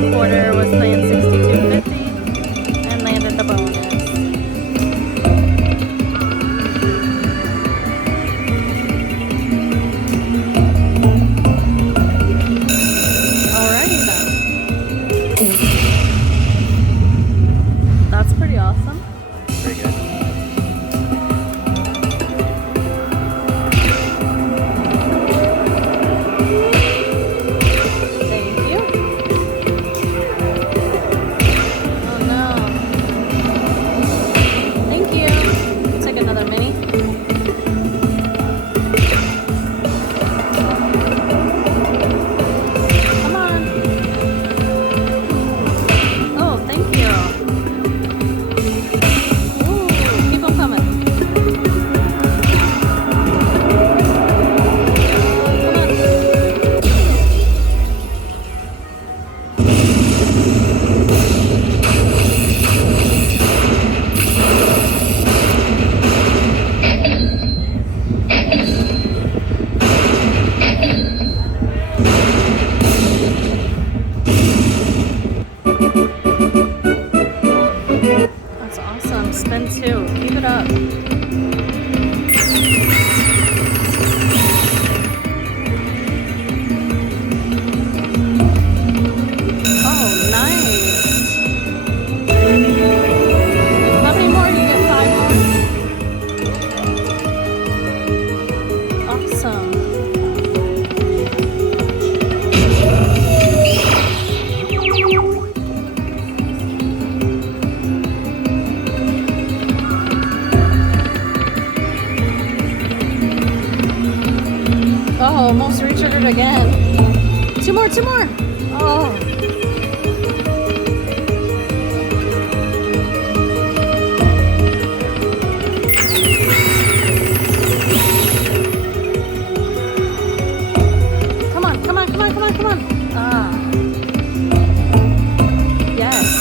the quarter was playing 62.50 and landed the bonus. Alrighty then. That's pretty awesome. Pretty good. That's awesome. Spin 2. Keep it up. Oh, nice. How many more? You get 5 more? Awesome. Oh, almost retriggered again. 2 more, 2 more. Oh. Come on, come on, come on, come on, come on. Ah. Yes.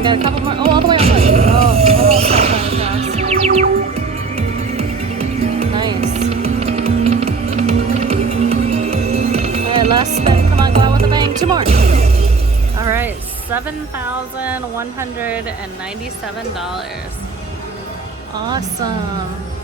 Got a couple more. Oh, all the way, all the way. Oh, almost got that fast. Nice. Alright, last spin. Come on, go out with a bang. 2 more. Alright, $7,197. Awesome.